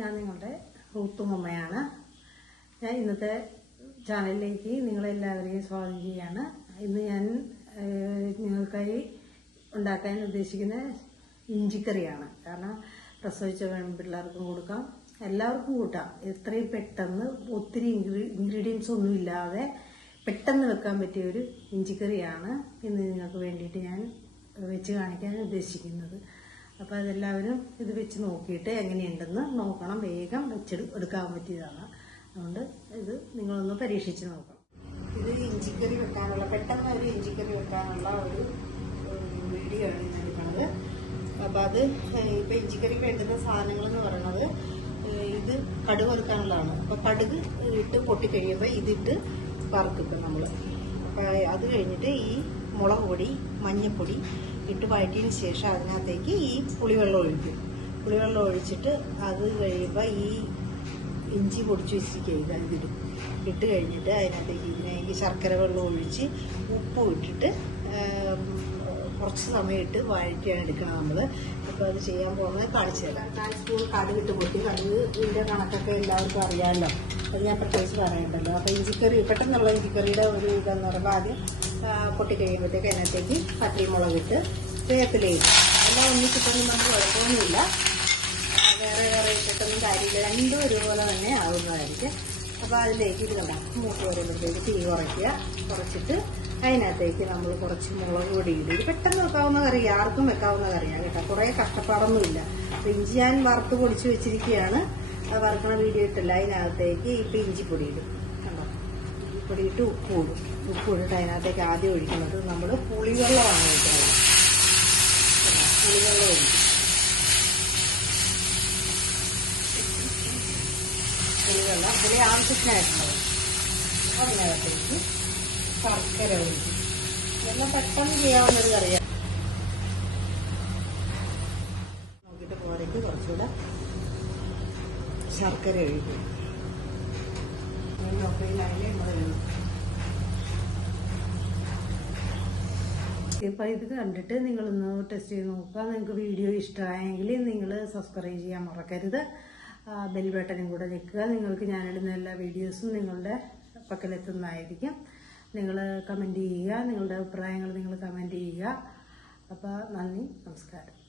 ഞാൻ നിങ്ങളുടെ റൂത്തുമ്മയാണ്. ഞാൻ ഇന്നത്തെ ചാനലിലേക്ക് നിങ്ങളെല്ലാവരെയും സ്വാഗതം ചെയ്യാണ്. ഇന്ന് ഞാൻ നിങ്ങൾക്കായി ഉണ്ടാക്കാൻ ഉദ്ദേശിക്കുന്ന ഇഞ്ചിക്കറിയാണ്. കാരണം പ്രസവിച്ച പെൺപിള്ളേർക്കും കൊടുക്കാം, എല്ലാവർക്കും കൂട്ടാം. എത്രയും പെട്ടെന്ന് ഒത്തിരി ഇൻഗ്രീഡിയൻസ് ഒന്നും ഇല്ലാതെ പെട്ടെന്ന് വെക്കാൻ പറ്റിയ ഒരു ഇഞ്ചിക്കറിയാണ് ഇന്ന് നിങ്ങൾക്ക് വേണ്ടിയിട്ട് ഞാൻ വെച്ച് കാണിക്കാൻ ഉദ്ദേശിക്കുന്നത്. അപ്പോൾ അതെല്ലാവരും ഇത് വെച്ച് നോക്കിയിട്ട് എങ്ങനെയുണ്ടെന്ന് നോക്കണം. വേഗം വെച്ചെടുക്കാൻ പറ്റിയതാണ്. അതുകൊണ്ട് ഇത് നിങ്ങളൊന്ന് പരീക്ഷിച്ച് നോക്കണം. ഇത് ഇഞ്ചിക്കറി വെക്കാനുള്ള, പെട്ടെന്ന് ഒരു ഇഞ്ചിക്കറി വെക്കാനുള്ള ഒരു വീഡിയോ ആണ് ഇന്ന് എടുക്കുന്നത്. അപ്പോൾ അത് ഇപ്പം ഇഞ്ചിക്കറിക്ക് വേണ്ടുന്ന സാധനങ്ങൾ എന്ന് പറയുന്നത്, ഇത് കടുക് വറുക്കാനുള്ളതാണ്. അപ്പോൾ കടുക് ഇട്ട് പൊട്ടിക്കഴിയുമ്പോൾ ഇതിട്ട് വറുക്കും നമ്മൾ. അപ്പോൾ അത് കഴിഞ്ഞിട്ട് ഈ മുളക് പൊടി, മഞ്ഞൾപ്പൊടി ഇട്ട് വഴറ്റിയതിന് ശേഷം അതിനകത്തേക്ക് ഈ പുളിവെള്ളം ഒഴിക്കും. പുളിവെള്ളം ഒഴിച്ചിട്ട് അത് കഴിയുമ്പോൾ ഈ ഇഞ്ചി പൊടിച്ച് വെച്ചിരിക്കുക ഇതിടും. ഇട്ട് കഴിഞ്ഞിട്ട് അതിനകത്തേക്ക് ഇതിനേക്ക് ശർക്കര വെള്ളം ഒഴിച്ച് ഉപ്പും ഇട്ടിട്ട് കുറച്ച് സമയം ഇട്ട് വഴറ്റിയാണ് എടുക്കണം നമ്മൾ. അപ്പോൾ അത് ചെയ്യാൻ പോകുന്നത് കാണിച്ചു തരാം. 4 സ്പൂൺ കടുകിട്ട് പൊട്ടി. കടുകിൻ്റെ കണക്കൊക്കെ എല്ലാവർക്കും അറിയാമല്ലോ, അത് ഞാൻ പ്രത്യേകിച്ച് പറയണ്ടല്ലോ. അപ്പോൾ ഇഞ്ചിക്കറി, പെട്ടെന്നുള്ള ഇഞ്ചിക്കറിയുടെ ഒരു ഇതെന്ന് പറയുമ്പോൾ ആദ്യം പൊട്ടിക്കഴിയുമ്പോഴത്തേക്ക് അതിനകത്തേക്ക് പച്ചമുളകിട്ട് വേപ്പിലയിട്ട് എല്ലാം ഒന്നിച്ചിട്ടൊന്നും നമുക്ക് കുഴപ്പമൊന്നുമില്ല. വേറെ വേറെ ഇട്ടിട്ടൊന്നും കാര്യമില്ല, രണ്ടും ഒരുപോലെ തന്നെ ആവുന്നതായിരിക്കും. അപ്പോൾ അതിലേക്ക് ഇത് കണ്ടാൽ മൂത്ത് വരുമ്പോഴത്തേക്ക് തീ കുറച്ചിട്ട് അതിനകത്തേക്ക് നമ്മൾ കുറച്ച് മുളക് പൊടി ഇടും. ഇത് പെട്ടെന്ന് വെക്കാവുന്ന കറിയാണ്, ആർക്കും വെക്കാവുന്ന കറിയാണ് കേട്ടോ. കുറേ കഷ്ടപ്പാടൊന്നുമില്ല. അപ്പോൾ ഇഞ്ചി ഞാൻ വറുത്ത് പൊടിച്ച് വെച്ചിരിക്കുകയാണ്, വറുക്കണ വീഡിയോ ഇട്ടില്ല. അതിനകത്തേക്ക് ഇപ്പം ഇഞ്ചിപ്പൊടി ഇടും കണ്ടോ. ഇഞ്ചിപ്പൊടി ഇട്ട് ഉപ്പ് ഇട്ടിട്ട് അതിനകത്തേക്ക് ആദ്യം ഒഴിക്കുന്നത് നമ്മൾ പുളിവെള്ളമാണ് ഒഴിക്കുന്നത്. പുളിവെള്ളം ഒഴിക്കും. പുളിവെള്ളം പുളി ആവശ്യത്തിനായിട്ടുള്ളത്. അതിനകത്തേക്ക് ശർക്കര ഒഴിക്കും. ഇതെല്ലാം പെട്ടെന്ന് ചെയ്യാവുന്നൊരു കറിയാണ്. നോക്കിയിട്ട് പോരേക്ക് കുറച്ചുകൂടെ ശർക്കര ഒഴിക്കും. ഇപ്പം ഇത് കണ്ടിട്ട് നിങ്ങളൊന്ന് ടെസ്റ്റ് ചെയ്ത് നോക്കുക. നിങ്ങൾക്ക് വീഡിയോ ഇഷ്ടമായെങ്കിൽ നിങ്ങൾ സബ്സ്ക്രൈബ് ചെയ്യാൻ മറക്കരുത്. ബെൽ ബട്ടനും കൂടെ ഞെക്കുക. നിങ്ങൾക്ക് ഞാനിടുന്ന എല്ലാ വീഡിയോസും നിങ്ങളുടെ പക്കലെത്തുന്നതായിരിക്കും. നിങ്ങൾ കമൻറ്റ് ചെയ്യുക, നിങ്ങളുടെ അഭിപ്രായങ്ങൾ നിങ്ങൾ കമൻറ്റ് ചെയ്യുക. അപ്പോൾ നന്ദി, നമസ്കാരം.